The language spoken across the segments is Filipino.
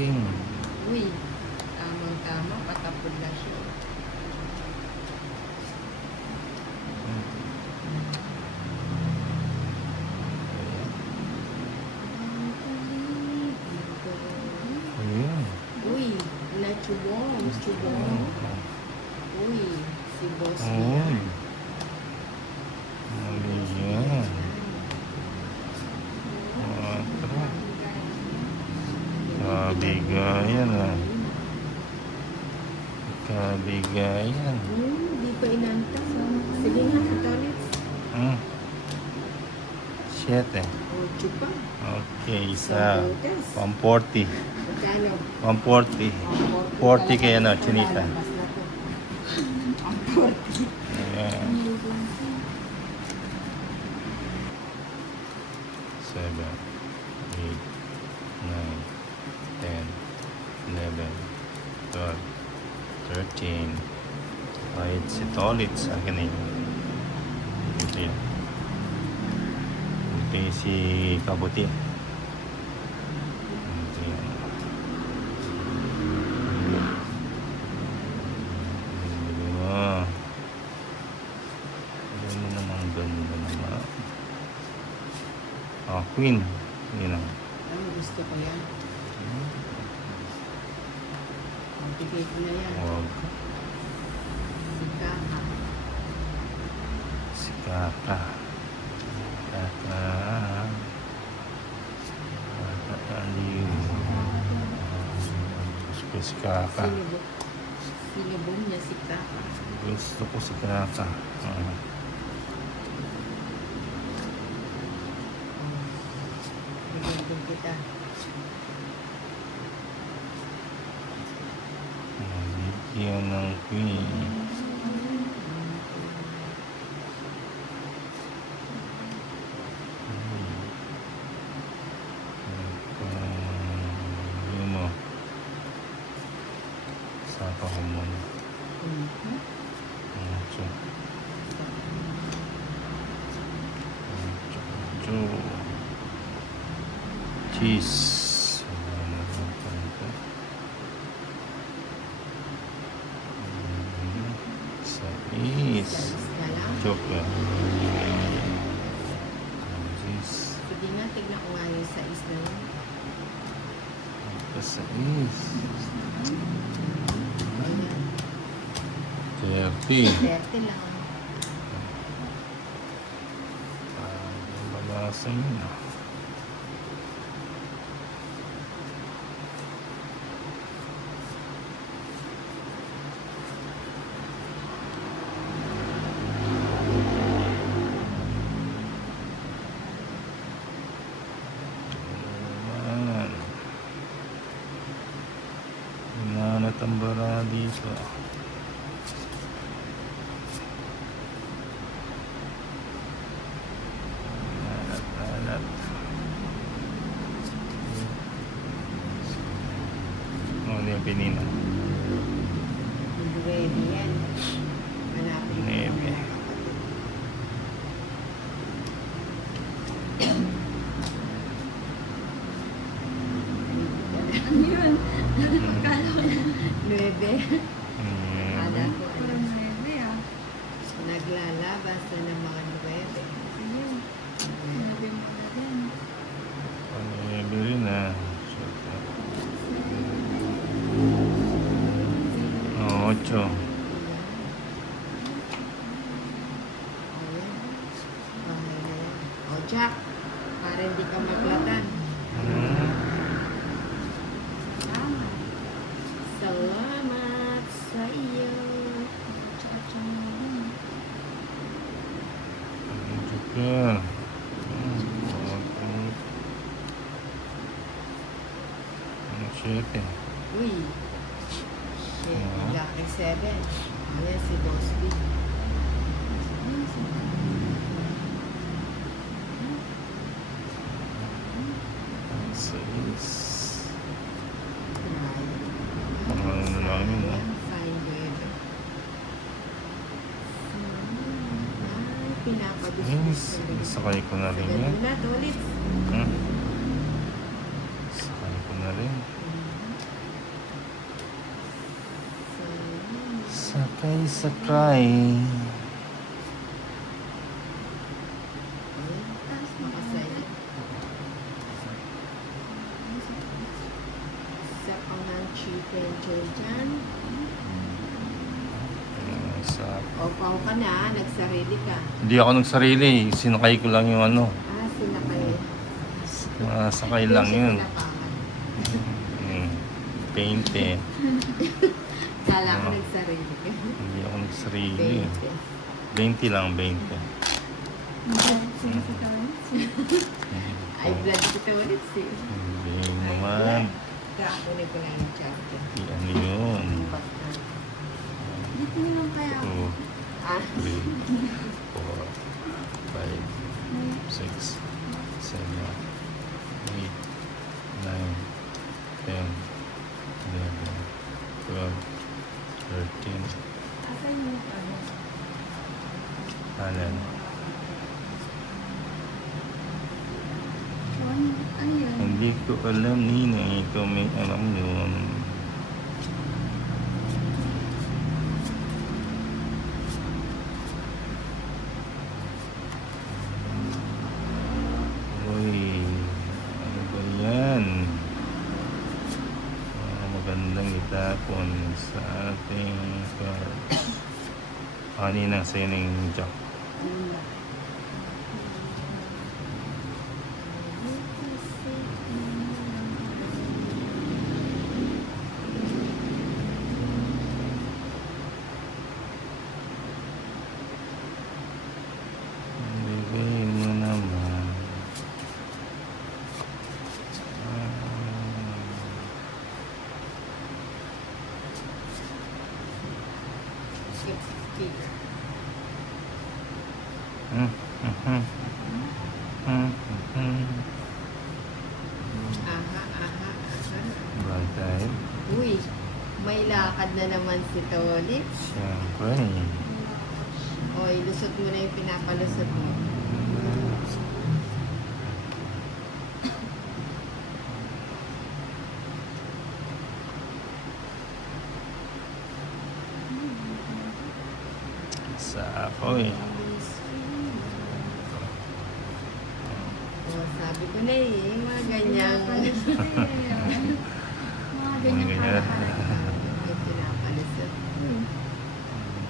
king. Uy, tamang-tama, patapod na siya. Ayan. Uy, na chubong. Uy, si boss Uy. niya. Ayan. Quatro. Kabigayan ah. Kabigayan. Di pa inanta. Sige nga, Katolis. 7. Ocho pa. Okay, isa. Sabotes. 140. Magkano? 140. 40 kaya na, chinita. Lalabas na to. Ang 40. Ayan. 7, 8, 9, 10, 11, 12, 13. Kahit si Tolit sa akin eh. Ito yan. Ito yung si Kabuti. Ito yan. Diba? Yan naman ganda naman. Ah, Queen. Yun ang. Ano gusto ko yan? Bigay ko na yan. Huwag. Si Kaka. Si Kaka. Kaka. Kaka aliw. Gusto ko si Kaka. Sinubong niya si Kaka. Gusto ko si Kaka. Bigyan din kita. Bigyan ng Queen. Yun mo. Sapa ko muna. Ocho. Cheese. Sais. Na lang. Chocolate. Cheese. Sige nga, tignan ko nga yung size na yun. Sais. Ayan. 30. 30 lang. Babasan yun ah. Natambara dito. Alat. Ano yung pinina? Ready yan. Hanapin ko Nebe. mga kapatid. Ano yun? Kala ko na. 9. Kala ko Parang 9 ah. naglalabas na ng mga 9. Ayun. 9 mo na din. Panebe rin ah. 8. Ayan. Bahay na yan. O, Jack. Para hindi ka maglatan. Tama. Salamat sa iyo. Tsaka mo din. Ka. Siyete. Uy. Shit. Lucky 7. Ayan si Boss B. Ayun, sige. Sais. Ay. Ano lang yun ah. Fine, baby. Ay, pinapabis-bis. Sakay ko na rin yan. Ganun na, ulit. Sakay ko na rin. Sakay, sakay. Ayun, makasaya. Isa pang ng chicken dyan. Sa... Opaw ka na, nagsarili ka. Hindi ako nagsarili. Sinakay ko lang yung ano. Sinakay. Sakay lang yun. Sinapakan. 20. Kala ko nagsarili ka. Hindi ako nagsarili. 20. 20 lang, 20. Sino sa kawan? Ay, blood kita ulit siya. Hindi naman. Kakunin ko lang yung charger. Hindi ano yun. Dito nilang kaya ako. 2, Ah, 3, 4, 5, 6, 7, 8, 9, 10, 11, 12, 13. Asan yung ano? Alan. Ano yun? Hindi ko alam, Ninong. Ikaw may alam yun. Uy, ano ba yan? Magandang itapon sa ating cards. Kaninang sa'yo na yung jack. Bigay mo naman. aha, aha. Bagay. Uy, may lakad na naman si Tolip. Siyempre. Oy, lusot mo na yung pinapalusot mo. Sa ako eh. Oh, sabi ko na mga ganyang Mga ganyan ganyan. kalahal. may pinapalusot.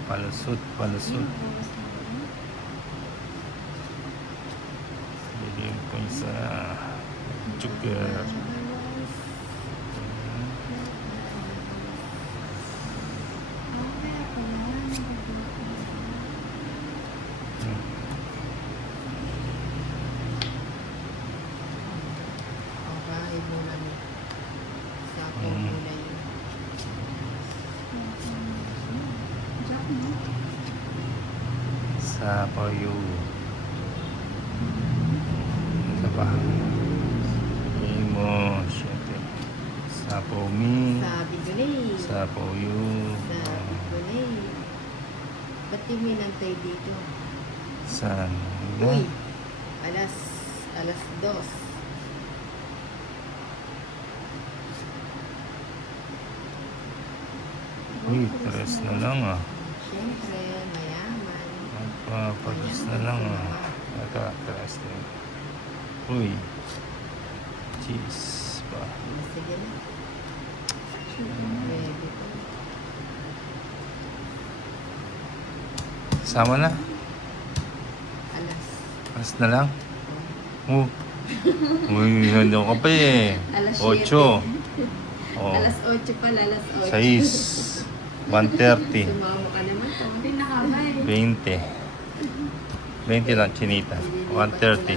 Palusot, palusot. Bigyan ko isa. Joker. Kaya pala. Okay, muna ni. Sapo muna yun. Jack mo? Sa payo. Isa pa. Bigyan mo. Siyempre. Sa pomi. Sabi ko na eh. Sa poyo. Sabi ko na eh. Ba't di minantay dito? Sa Uy, alas 2. Uy, tres na lang ah. Siyempre, mayaman. Magpapagas na lang ah. Nagkakras din. Uy. Cheese pa. Sige na. Ready ko. Sama na. Alas. Pas na lang. Oh. Uy, hindi ka pa eh. Alas 8. 7. Oh. Alas 8 pala, alas 8. 6. 1:30. Sumama ka naman. Hindi nakabay. 20. 20 lang, chinita. 1:30.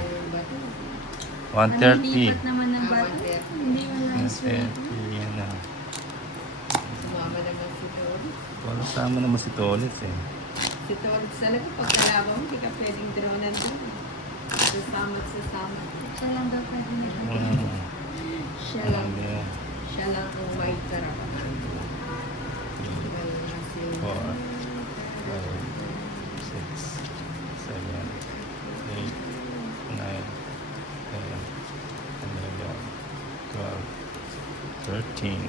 1:30. Lipat naman ng Ah, bata. 1:30. Hindi wala ang 1:30. Yan na. Sumama naman si Doris. Wala sama naman si Tolis eh. Si Doris talaga, pagkalaban mo, hindi ka pwedeng dronan doon. Sasama't sasama. Siya lang daw pwede nila. Siya lang. Yan. Siya lang ang may karapatan. Ngayon si... 4, 5, 6, 7, 8, 9, 10, 11, 12, 13.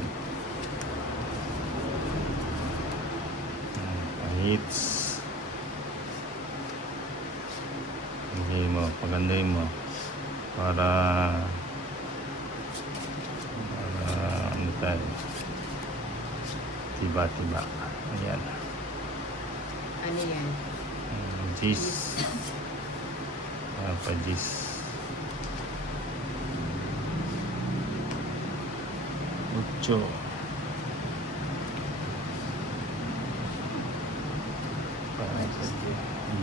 pagandahin mo. Para ano tayo. Tiba-tiba. Ayan. Ano yan? Cheese. Pa-cheese. 8.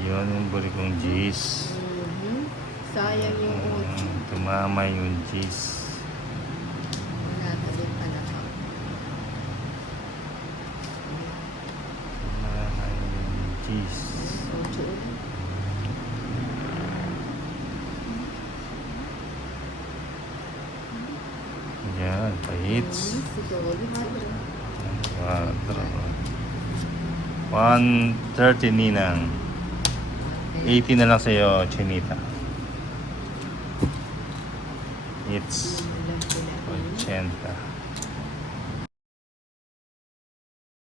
Yun yung buli kong cheese. Sayang yung ulo. Tumama yung cheese. Wala ka din pala ka. Tumama yung cheese. Ocho ulit. Yan, pa-hits. Si Dolly. 130 ninang. 80 na lang sa'yo, Chinita. It's Wala sila. 80.